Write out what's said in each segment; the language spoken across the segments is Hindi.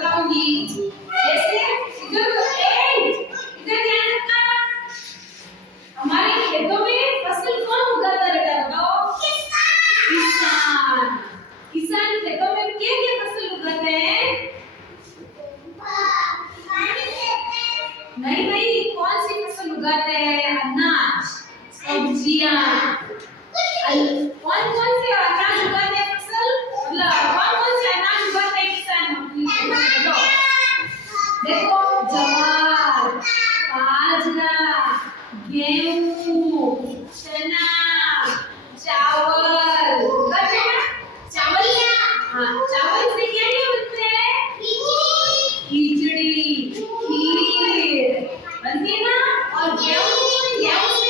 बताऊंगी। जैसे इधर इधर ध्यान रखना। हमारे खेतों में फसल कौन उगाता है बेटा बताओ? किसान। किसान खेतों में क्या-क्या फसल उगाते हैं? नहीं, कौन सी फसल उगाते हैं? अनाज, सब्जियां। कौन से अनाज उगाते हैं फसल? मतलब कौन से अनाज उगाते हैं किसान अपनी खेतों में बताओ? देखो ज्वार, बाजरा, गेहूं, चना, चावल उगाते हैं ना? चावल चावल से क्या क्या बनते हैं? खिचड़ी, खीर बनती है ना? और गेहूं से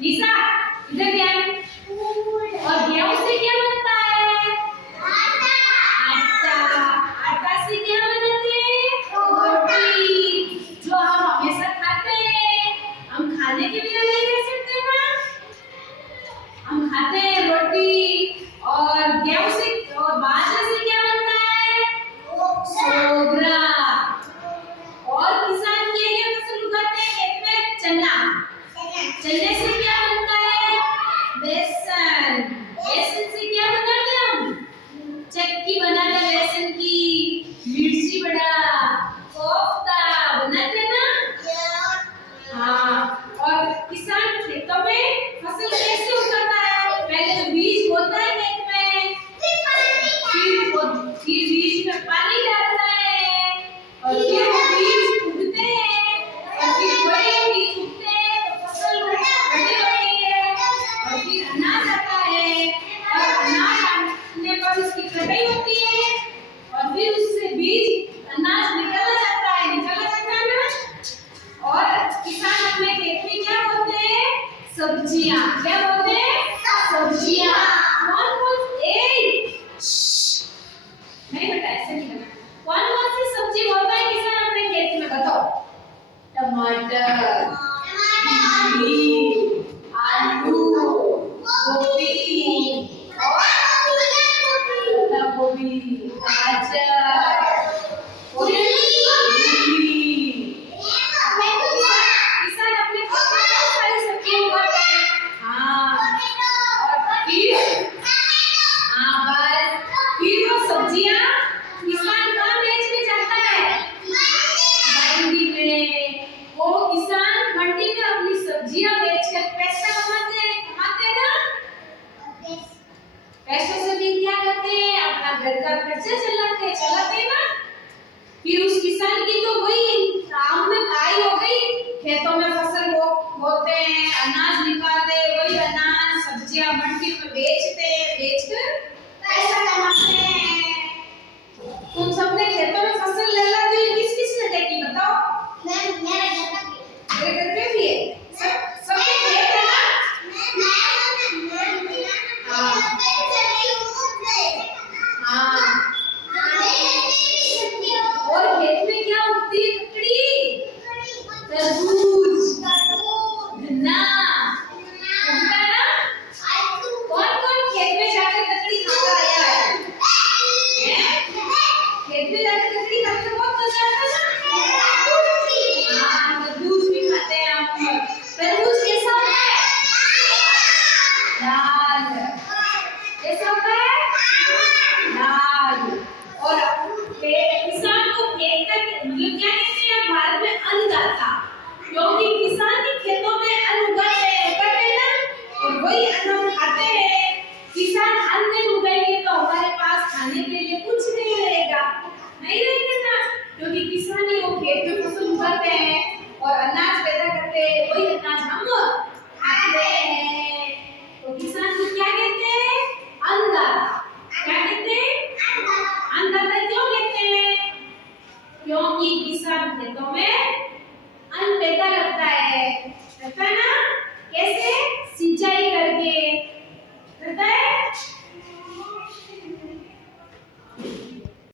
निशा इधर ध्यान। और गेहूं से क्या बनता है? आटा से क्या बनाते हैं? रोटी, जो हम हमेशा खाते हैं। हम खाने के बिना नहीं रह सकते ना? हम खाते हैं रोटी। और गेहूं से और बाजरे से क्या बनता है? सोगरा। और किसान क्या फसल उगाते हैं खेत में? चना। चने से क्या बनता है? बेसन। बेसन से क्या बनाते हैं हम? चक्की बनाते हैं बेसन की। मिर्ची बड़ा, कोफ्ता बनाते हैं ना? हाँ। और किसान खेतों में फसल कैसे उगाता है? पहले तो बीज बोता है खेत में, फिर बीज में पानी डालता है, और फिर वो बीज उगते हैं, और फिर बड़े बीज उगते हैं तो फसल बड़ी होती है, और फिर अनाज आता है, और अनाज आने पर उसकी कटाई होती है, और फिर उससे बीज अनाज निकाला जाता है ना? और किसान अपने खेत में क्या बोते हैं? सब्जियां। क्या बोते हैं? सब्जियां। नहीं बेटा ऐसे नहीं करना। कौन सी सब्जी बोता है किसान अपने खेत में बताओ? टमाटर, भिंडी, आलू, गोभी, पत्ता गोभी, गाजर, किसान अपने खेत में बहुत सारी सब्जियां उगाते हैं। फिर वो सब्जियां किसान कहाँ बेचने जाता है? मंडी में। वो किसान मंडी में अपनी सब्जियां बेचकर पैसा कमाते हैं ना? पैसों से भी क्या करते हैं? अपना घर का खर्चा चलाते हैं ना? फिर उस किसान की तो वही आय हो गई। खेतों में फसल बोते हैं, अनाज निकालते हैं, वही अनाज सब्जियां मंडी में बेचते हैं, बेचकर पैसा कमाते हैं। तुम सबने खेतों में फसल लगाती हुई किस ने देखी बताओ? मेरे घर पे भी है। सबके खेत है ना? हाँ। और खेत में क्या उगती है? ककड़ी, तरबूज, गन्ना उगता है ना? कौन खेत में जाकर ककड़ी खाता आया है? खेत में जाकर ककड़ी खाने में बहुत मजा आता है ना? हाँ, तरबूज भी खाते हैं हम। तरबूज कैसा होता है? लाल। कैसा होता है? लाल। और किसान को खेत का मतलब क्या कहते हैं भारत में? अन्नदाता। क्योंकि किसान के खेतों में अन्न उगाते हैं ना? और वही अन्न हम खाते हैं। किसान अन्न नहीं उगाएंगे तो हमारे पास खाने के लिए कुछ नहीं रहेगा ना? क्योंकि किसान ही वो खेत में फसल उगाते हैं और अनाज पैदा करते हैं, वही अनाज हम खाते हैं। तो किसान को क्या कहते हैं? अन्नदाता। क्या कहते हैं? अन्नदाता क्यों कहते हैं? क्योंकि किसान खेतों में अन्न पैदा करता है ना? कैसे? सिंचाई करके करता है।